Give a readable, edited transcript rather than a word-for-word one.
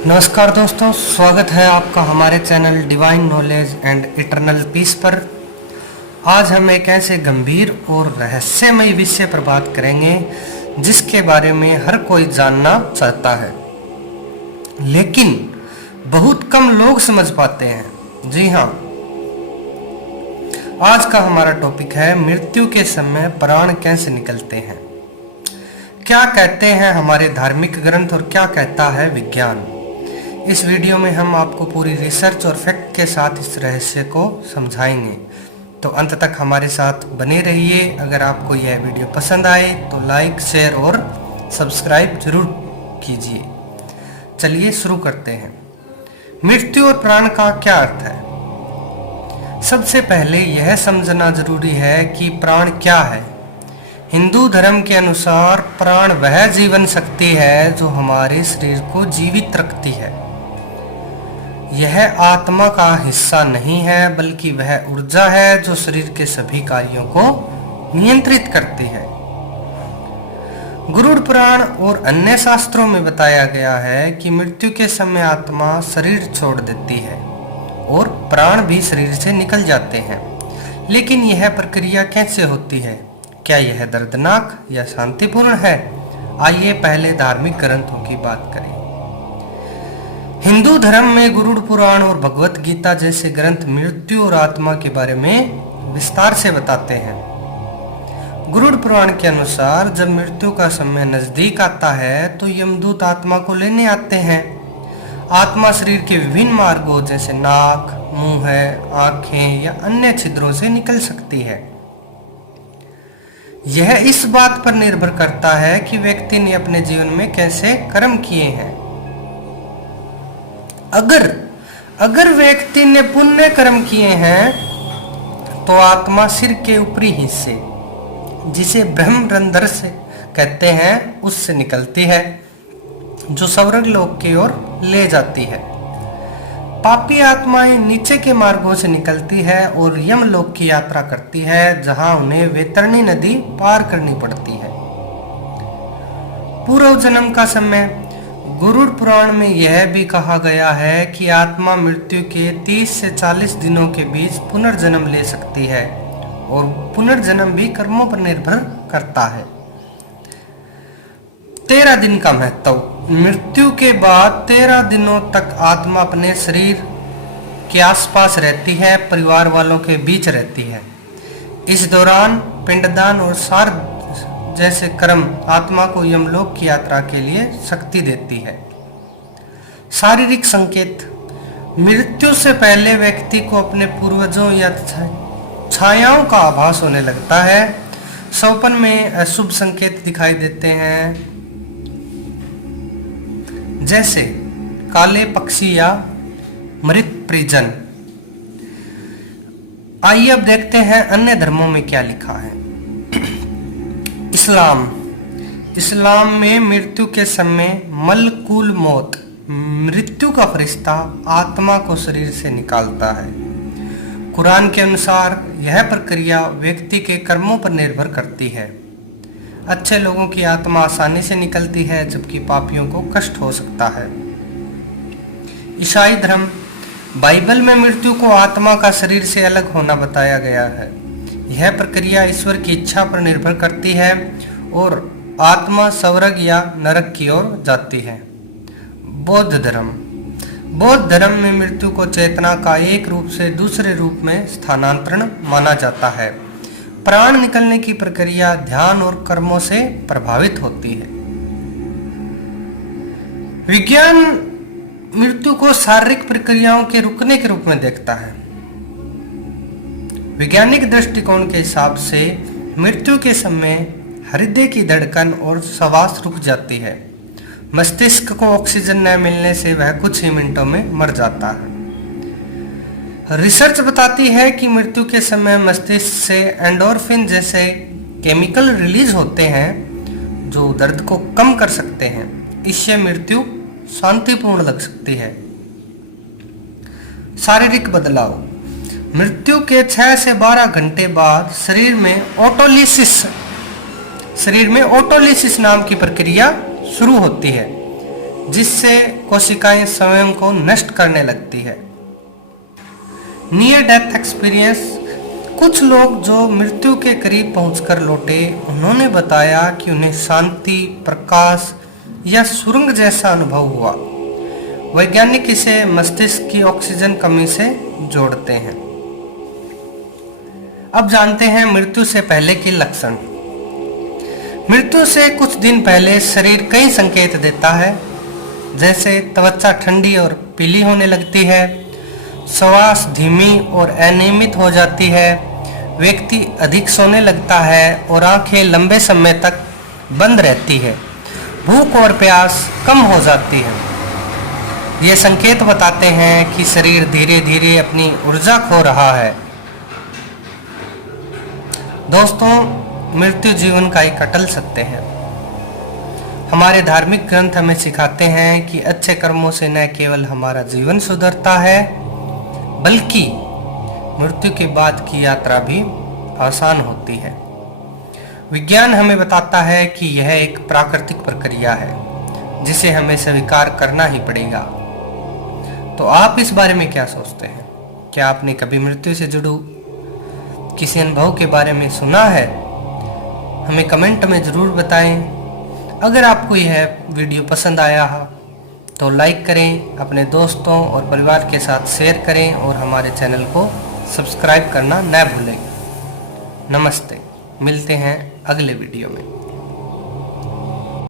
नमस्कार दोस्तों, स्वागत है आपका हमारे channel divine knowledge and eternal peace पर। आज हम एक ऐसे गंभीर और रहस्यमय विषय पर बात करेंगे जिसके बारे में हर कोई जानना चाहता है, लेकिन बहुत कम लोग समझ पाते हैं। जी हाँ, आज का हमारा टॉपिक है मृत्यु के समय प्राण कैसे निकलते हैं। क्या कहते हैं हमारे धार्मिक ग्रंथ और क्या कहता है विज्ञान। इस वीडियो में हम आपको पूरी रिसर्च और फैक्ट के साथ इस रहस्य को समझाएंगे, तो अंत तक हमारे साथ बने रहिए। अगर आपको यह वीडियो पसंद आए तो लाइक, शेयर और सब्सक्राइब जरूर कीजिए। चलिए शुरू करते हैं। मृत्यु और प्राण का क्या अर्थ है। सबसे पहले यह समझना जरूरी है कि प्राण क्या है। हिंदू धर्म के अनुसार प्राण वह जीवन शक्ति है जो हमारे शरीर को जीवित रखती है। यह आत्मा का हिस्सा नहीं है, बल्कि वह ऊर्जा है जो शरीर के सभी कार्यों को नियंत्रित करती है। गरुड़ पुराण और अन्य शास्त्रों में बताया गया है कि मृत्यु के समय आत्मा शरीर छोड़ देती है और प्राण भी शरीर से निकल जाते हैं। लेकिन यह प्रक्रिया कैसे होती है? क्या यह दर्दनाक या शांतिपूर्ण है? आइए पहले धार्मिक ग्रंथों की बात करें। हिंदू धर्म में गरुड़ पुराण और भगवत गीता जैसे ग्रंथ मृत्यु और आत्मा के बारे में विस्तार से बताते हैं। गरुड़ पुराण के अनुसार जब मृत्यु का समय नजदीक आता है तो यमदूत आत्मा को लेने आते हैं। आत्मा शरीर के विभिन्न मार्गों जैसे नाक, मुंह, आंखें या अन्य छिद्रों से निकल सकती है। यह इस बात पर निर्भर करता है कि व्यक्ति ने अपने जीवन में कैसे कर्म किए हैं। अगर व्यक्ति ने पुण्य कर्म किए हैं तो आत्मा सिर के ऊपरी हिस्से, जिसे ब्रह्मरंध्र से कहते हैं, उससे निकलती है जो स्वर्ग लोक की ओर ले जाती है। पापी आत्माएं नीचे के मार्गों से निकलती है और यमलोक की यात्रा करती है, जहां उन्हें वैतरणी नदी पार करनी पड़ती है। पूर्व जन्म का समय। गरुड़ पुराण में यह भी कहा गया है कि आत्मा मृत्यु के 30 से 40 दिनों के बीच पुनर्जन्म ले सकती है और पुनर्जन्म भी कर्मों पर निर्भर करता है। 13 दिन का महत्व। मृत्यु के बाद 13 दिनों तक आत्मा अपने शरीर के आसपास रहती है, परिवार वालों के बीच रहती है। इस दौरान पिंडदान और श्राद्ध जैसे कर्म आत्मा को यमलोक की यात्रा के लिए शक्ति देती है। शारीरिक संकेत। मृत्यु से पहले व्यक्ति को अपने पूर्वजों या छायाओं का आभास होने लगता है। स्वप्न में अशुभ संकेत दिखाई देते हैं, जैसे काले पक्षी या मृत परिजन। आइए अब देखते हैं अन्य धर्मों में क्या लिखा है। इस्लाम में मृत्यु के समय मलकुल मौत, मृत्यु का फरिश्ता, आत्मा को शरीर से निकालता है। कुरान के अनुसार यह प्रक्रिया व्यक्ति के कर्मों पर निर्भर करती है। अच्छे लोगों की आत्मा आसानी से निकलती है, जबकि पापियों को कष्ट हो सकता है। ईसाई धर्म। बाइबल में मृत्यु को आत्मा का शरीर से अलग होना बताया गया है। यह प्रक्रिया ईश्वर की इच्छा पर निर्भर करती है और आत्मा स्वर्ग या नरक की ओर जाती है। बौद्ध धर्म में मृत्यु को चेतना का एक रूप से दूसरे रूप में स्थानांतरण माना जाता है। प्राण निकलने की प्रक्रिया ध्यान और कर्मों से प्रभावित होती है। विज्ञान मृत्यु को शारीरिक प्रक्रियाओं के रुकने के रूप में देखता है। वैज्ञानिक दृष्टिकोण के हिसाब से मृत्यु के समय हृदय की धड़कन और श्वास रुक जाती है। मस्तिष्क को ऑक्सीजन न मिलने से वह कुछ ही मिनटों में मर जाता है। रिसर्च बताती है कि मृत्यु के समय मस्तिष्क से एंडोर्फिन जैसे केमिकल रिलीज होते हैं जो दर्द को कम कर सकते हैं। इससे मृत्यु शांतिपूर्ण लग सकती है। शारीरिक बदलाव। मृत्यु के 6 से 12 घंटे बाद शरीर में ओटोलिसिस नाम की प्रक्रिया शुरू होती है, जिससे कोशिकाएं स्वयं को नष्ट करने लगती है। Near death experience. कुछ लोग जो मृत्यु के करीब पहुंचकर लौटे, उन्होंने बताया कि उन्हें शांति, प्रकाश या सुरंग जैसा अनुभव हुआ। वैज्ञानिक इसे मस्तिष्क की ऑक्सीजन कमी से जोड़ते हैं। अब जानते हैं मृत्यु से पहले के लक्षण। मृत्यु से कुछ दिन पहले शरीर कई संकेत देता है, जैसे त्वचा ठंडी और पीली होने लगती है, श्वास धीमी और अनियमित हो जाती है, व्यक्ति अधिक सोने लगता है और आंखें लंबे समय तक बंद रहती है, भूख और प्यास कम हो जाती है। ये संकेत बताते हैं कि शरीर धीरे धीरे अपनी ऊर्जा खो रहा है। दोस्तों, मृत्यु जीवन का एक अटल सत्य है। हमारे धार्मिक ग्रंथ हमें सिखाते हैं कि अच्छे कर्मों से न केवल हमारा जीवन सुधरता है, बल्कि मृत्यु के बाद की यात्रा भी आसान होती है। विज्ञान हमें बताता है कि यह एक प्राकृतिक प्रक्रिया है, जिसे हमें स्वीकार करना ही पड़ेगा। तो आप इस बारे में क्या सोचते हैं? क्या आपने कभी मृत्यु से जुड़े किसी अनुभव के बारे में सुना है? हमें कमेंट में ज़रूर बताएं। अगर आपको यह वीडियो पसंद आया हो तो लाइक करें, अपने दोस्तों और परिवार के साथ शेयर करें और हमारे चैनल को सब्सक्राइब करना न भूलें। नमस्ते, मिलते हैं अगले वीडियो में।